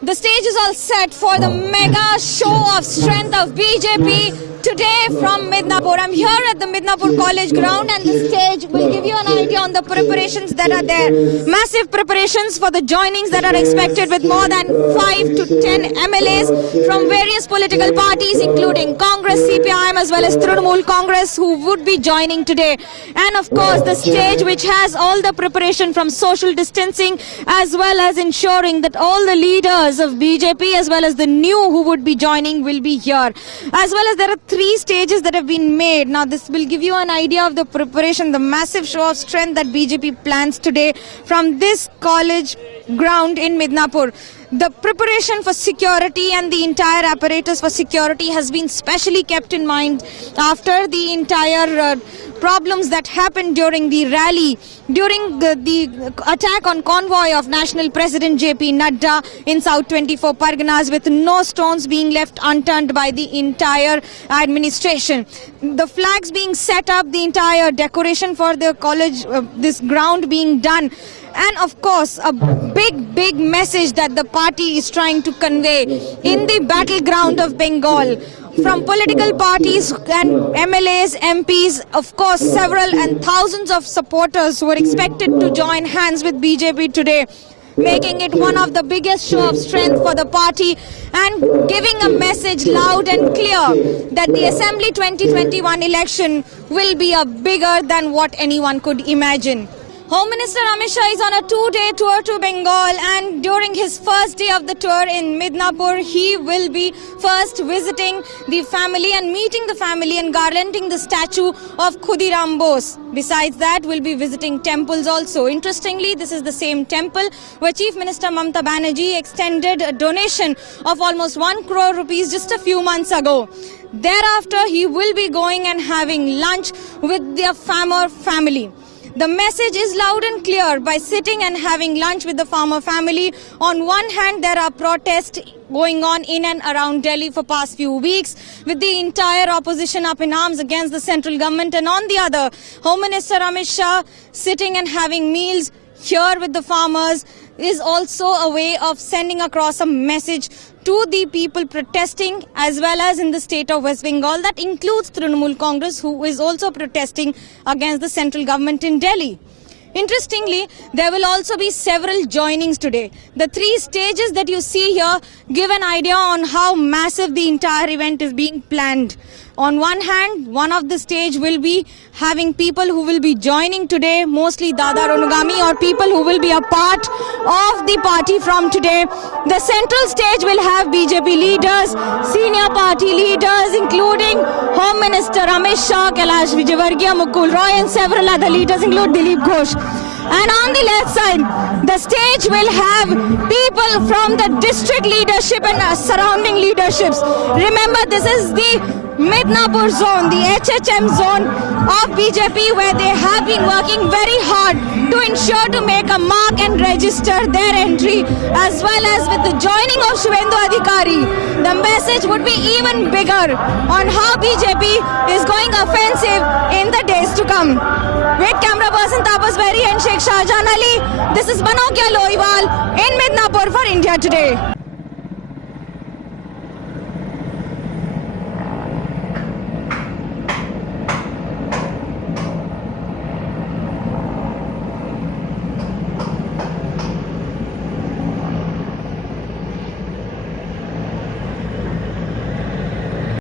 The stage is all set for the mega show of strength of BJP today from Midnapur. I'm here at the Midnapur College ground, and the stage will give you an idea on the preparations that are there. Massive preparations for the joinings that are expected, with more than 5 to 10 MLAs from various political parties, including Congress, CPIM as well as Trinamool Congress, who would be joining today. And of course the stage, which has all the preparation from social distancing as well as ensuring that all the leaders of BJP as well as the new who would be joining will be here. As well as there are 3 stages that have been made. Now this will give you an idea of the preparation, the massive show of strength that BJP plans today from this college ground in Midnapur. The preparation for security and the entire apparatus for security has been specially kept in mind after the entire problems that happened during the rally, during the attack on convoy of National President JP Nadda in South 24 Parganas, with no stones being left unturned by the entire administration. The flags being set up, the entire decoration for the college, this ground being done. And of course, a big message that the party is trying to convey in the battleground of Bengal. From political parties and MLAs, MPs, of course, several and thousands of supporters who are expected to join hands with BJP today, making it one of the biggest show of strength for the party and giving a message loud and clear that the Assembly 2021 election will be bigger than what anyone could imagine. Home Minister Amit Shah is on a 2-day tour to Bengal, and during his first day of the tour in Midnapur, he will be first visiting the family and meeting the family and garlanding the statue of Khudiram Bose. Besides that, we'll be visiting temples also. Interestingly, this is the same temple where Chief Minister Mamata Banerjee extended a donation of almost 1 crore rupees just a few months ago. Thereafter, he will be going and having lunch with their farmer family. The message is loud and clear by sitting and having lunch with the farmer family. On one hand, there are protests going on in and around Delhi for past few weeks, with the entire opposition up in arms against the central government. And on the other, Home Minister Amit Shah sitting and having meals here with the farmers is also a way of sending across a message to the people protesting, as well as in the state of West Bengal. That includes Trinamool Congress, who is also protesting against the central government in Delhi. Interestingly, there will also be several joinings today. The 3 stages that you see here give an idea on how massive the entire event is being planned. On one hand, one of the stage will be having people who will be joining today, mostly Dadar Onugami, or people who will be a part of the party from today. The central stage will have BJP leaders, senior party leaders, including Home Minister Amit Shah, Kailash Vijayvargiya, Mukul Roy, and several other leaders, including Dilip Ghosh. And on the left side, the stage will have people from the district leadership and surrounding leaderships. Remember, this is the Midnapur zone, the HHM zone of BJP, where they have been working very hard to ensure to make a mark and register their entry, as well as with the joining of Shubhendu Adhikari. The message would be even bigger on how BJP is going offensive in the days to come. With camera person Tapas Berry and Sheikh Shahjahan Ali, this is Manokya Lohiwal in Midnapur for India Today.